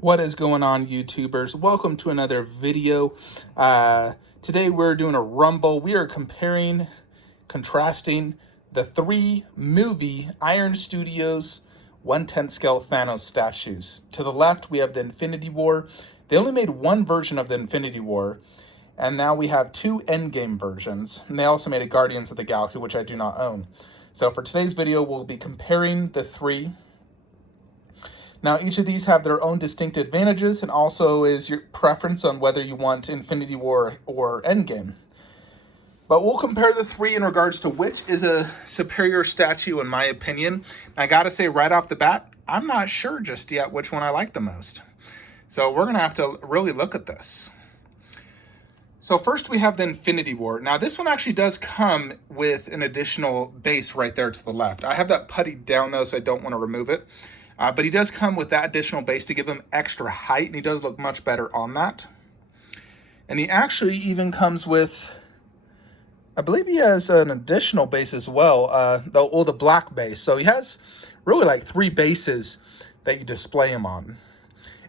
What is going on, YouTubers? Welcome to another video. Today we're doing a rumble. We are contrasting the three movie Iron Studios 1/10 scale Thanos statues. To the left, we have the Infinity War. They only made one version of the Infinity War, and now we have two Endgame versions. And they also made a Guardians of the Galaxy, which I do not own. So for today's video, we'll be comparing the three. Now, each of these have their own distinct advantages, and also is your preference on whether you want Infinity War or Endgame. But we'll compare the three in regards to which is a superior statue, in my opinion. I gotta say right off the bat, I'm not sure just yet which one I like the most. So we're gonna have to really look at this. So first we have the Infinity War. Now this one actually does come with an additional base right there to the left. I have that puttied down though, so I don't want to remove it. But he does come with that additional base to give him extra height, and he does look much better on that. And he actually even comes with, I believe he has an additional base as well, the black base. So he has really like three bases that you display him on.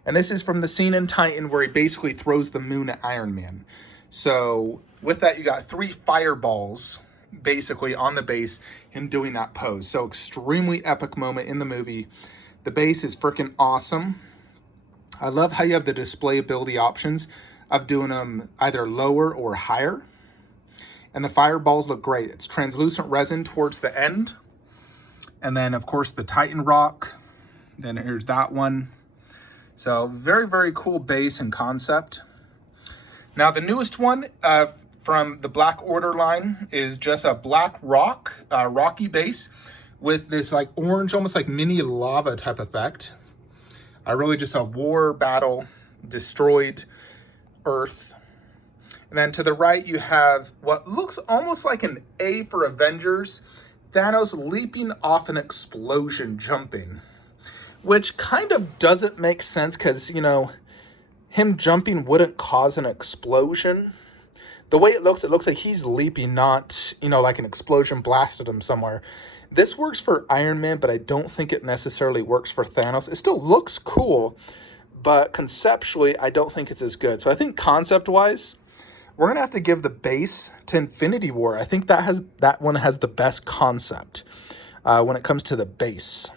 And this is from the scene in Titan where he basically throws the moon at Iron Man. So with that, you got three fireballs basically on the base, him doing that pose. So extremely epic moment in the movie. The base is freaking awesome. I love how you have the display ability options of doing them either lower or higher. And the fireballs look great. It's translucent resin towards the end. And then, of course, the Titan rock. Then here's that one. So very, very cool base and concept. Now, the newest one from the Black Order line is just a black rocky base with this like orange, almost like mini lava type effect. Really just a war battle, destroyed Earth. And then to the right, you have what looks almost like an A for Avengers, Thanos leaping off an explosion, jumping. Which kind of doesn't make sense because, you know, him jumping wouldn't cause an explosion. The way it looks like he's leaping, not, you know, like an explosion blasted him somewhere. This works for Iron Man, but I don't think it necessarily works for Thanos. It still looks cool, but conceptually, I don't think it's as good. So I think concept-wise, we're going to have to give the base to Infinity War. I think that one has the best concept when it comes to the base.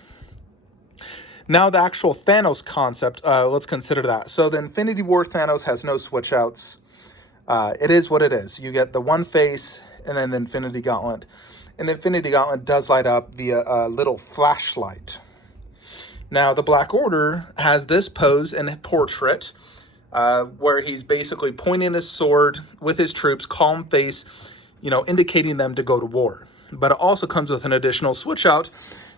Now the actual Thanos concept, let's consider that. So the Infinity War Thanos has no switch outs. It is what it is. You get the one face and then the Infinity Gauntlet. And the Infinity Gauntlet does light up via a little flashlight. Now, the Black Order has this pose and portrait where he's basically pointing his sword with his troops, calm face, you know, indicating them to go to war. But it also comes with an additional switch out.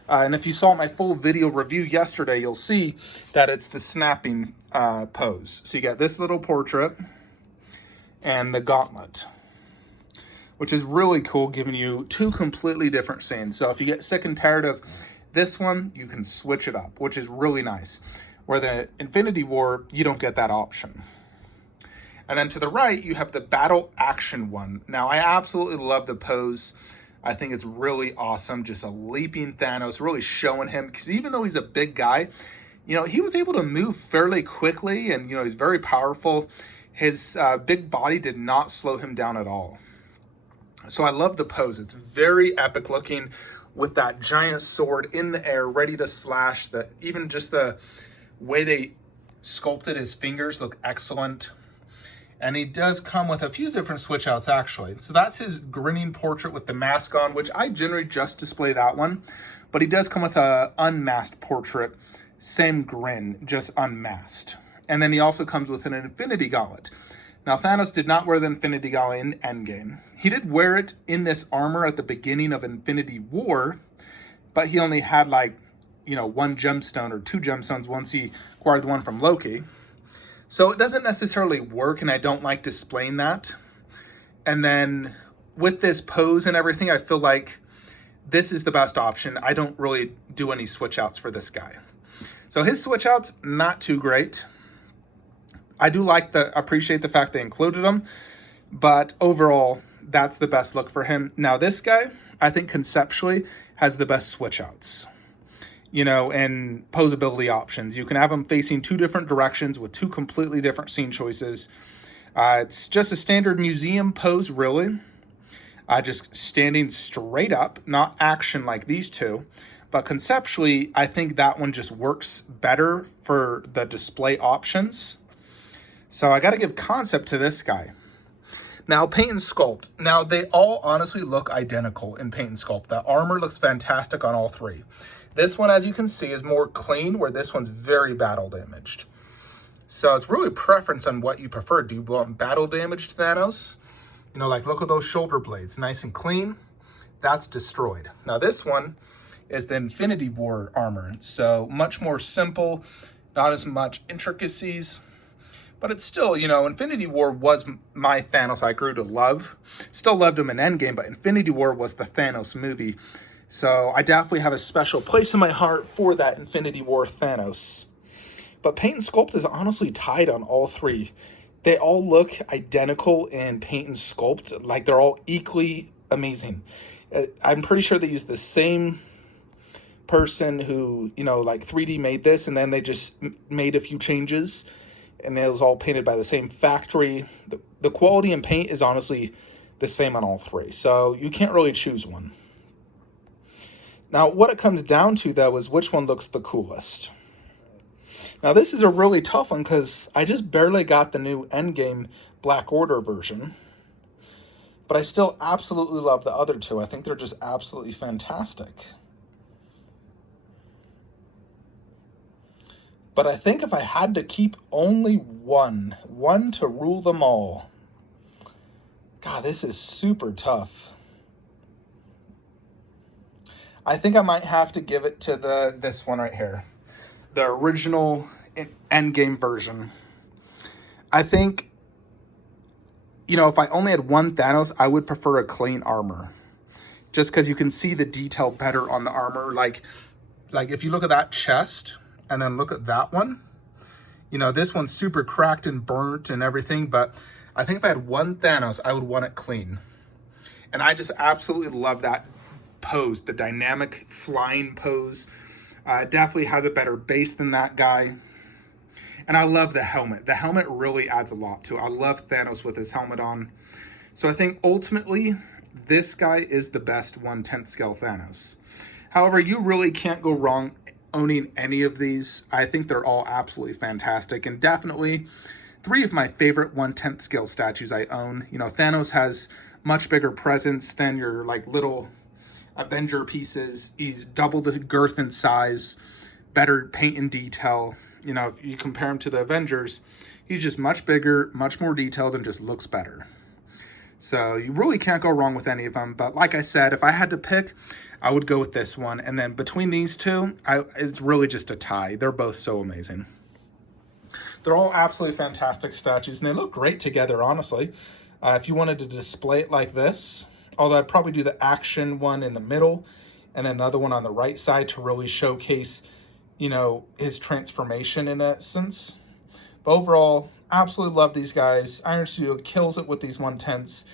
And if you saw my full video review yesterday, you'll see that it's the snapping pose. So you got this little portrait and the gauntlet, which is really cool, giving you two completely different scenes. So if you get sick and tired of this one, you can switch it up, which is really nice. Where the Infinity War, you don't get that option. And then to the right, you have the battle action one. Now, I absolutely love the pose. I think it's really awesome. Just a leaping Thanos, really showing him, because even though he's a big guy, you know, he was able to move fairly quickly, and, you know, he's very powerful. His big body did not slow him down at all. So I love the pose. It's very epic looking with that giant sword in the air, ready to slash. Even just the way they sculpted his fingers look excellent. And he does come with a few different switch outs, actually. So that's his grinning portrait with the mask on, which I generally just display that one. But he does come with a unmasked portrait. Same grin, just unmasked. And then he also comes with an Infinity Gauntlet. Now, Thanos did not wear the Infinity Gauntlet in Endgame. He did wear it in this armor at the beginning of Infinity War, but he only had, like, you know, one gemstone or two gemstones once he acquired the one from Loki. So it doesn't necessarily work, and I don't like displaying that. And then with this pose and everything, I feel like this is the best option. I don't really do any switch outs for this guy. So his switch outs, not too great. I do appreciate the fact they included him, but overall, that's the best look for him. Now, this guy, I think conceptually, has the best switch outs. and posability options. You can have them facing two different directions with two completely different scene choices. It's just a standard museum pose, really. Just standing straight up, not action like these two. But conceptually, I think that one just works better for the display options. So I got to give concept to this guy. Now, paint and sculpt. Now, they all honestly look identical in paint and sculpt. The armor looks fantastic on all three. This one, as you can see, is more clean, where this one's very battle damaged. So it's really preference on what you prefer. Do you want battle damaged Thanos? Like, look at those shoulder blades, nice and clean. That's destroyed. Now, this one is the Infinity War armor. So much more simple, not as much intricacies. But it's still, Infinity War was my Thanos I grew to love. Still loved him in Endgame, but Infinity War was the Thanos movie. So I definitely have a special place in my heart for that Infinity War Thanos. But paint and sculpt is honestly tied on all three. They all look identical in paint and sculpt. Like, they're all equally amazing. I'm pretty sure they use the same person who, like 3D made this, and then they just made a few changes. And it was all painted by the same factory. The quality in paint is honestly the same on all three. So you can't really choose one. Now, what it comes down to, though, is which one looks the coolest. Now, this is a really tough one because I just barely got the new Endgame Black Order version. But I still absolutely love the other two. I think they're just absolutely fantastic. But I think if I had to keep only one to rule them all. God, this is super tough. I think I might have to give it to this one right here. The original Endgame version. I think, if I only had one Thanos, I would prefer a clean armor. Just because you can see the detail better on the armor. Like if you look at that chest, and then look at that one. This one's super cracked and burnt and everything, but I think if I had one Thanos, I would want it clean. And I just absolutely love that pose, the dynamic flying pose. Definitely has a better base than that guy. And I love the helmet. The helmet really adds a lot to it. I love Thanos with his helmet on. So I think ultimately, this guy is the best 1/10 scale Thanos. However, you really can't go wrong owning any of these. I think they're all absolutely fantastic, and definitely three of my favorite 1/10 scale statues I own. Thanos has much bigger presence than your little Avenger pieces. He's double the girth and size, better paint and detail. If you compare him to the Avengers, he's just much bigger, much more detailed, and just looks better. So you really can't go wrong with any of them. But like I said, if I had to pick, I would go with this one. And then between these two, it's really just a tie. They're both so amazing. They're all absolutely fantastic statues, and they look great together, honestly. If you wanted to display it like this, although I'd probably do the action one in the middle, and then the other one on the right side to really showcase, his transformation in essence. But overall, absolutely love these guys. Iron Studio kills it with these 1/10s.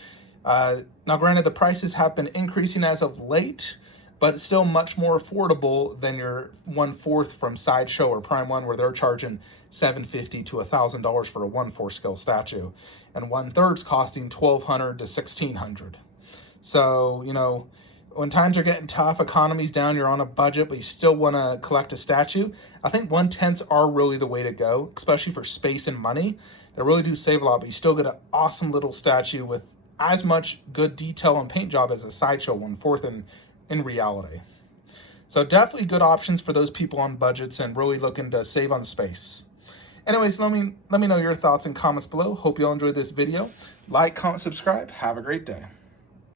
Now, granted, the prices have been increasing as of late, but it's still much more affordable than your 1/4 from Sideshow or Prime One, where they're charging $750 to $1,000 for a 1/4 scale statue, and 1/3's costing $1,200 to $1,600. So, when times are getting tough, economy's down, you're on a budget, but you still want to collect a statue, I think 1/10s are really the way to go, especially for space and money. They really do save a lot, but you still get an awesome little statue with as much good detail and paint job as a Sideshow 1/4 in reality. So definitely good options for those people on budgets and really looking to save on space. Anyways, let me know your thoughts and comments below. Hope you all enjoyed this video. Like, comment, subscribe. Have a great day.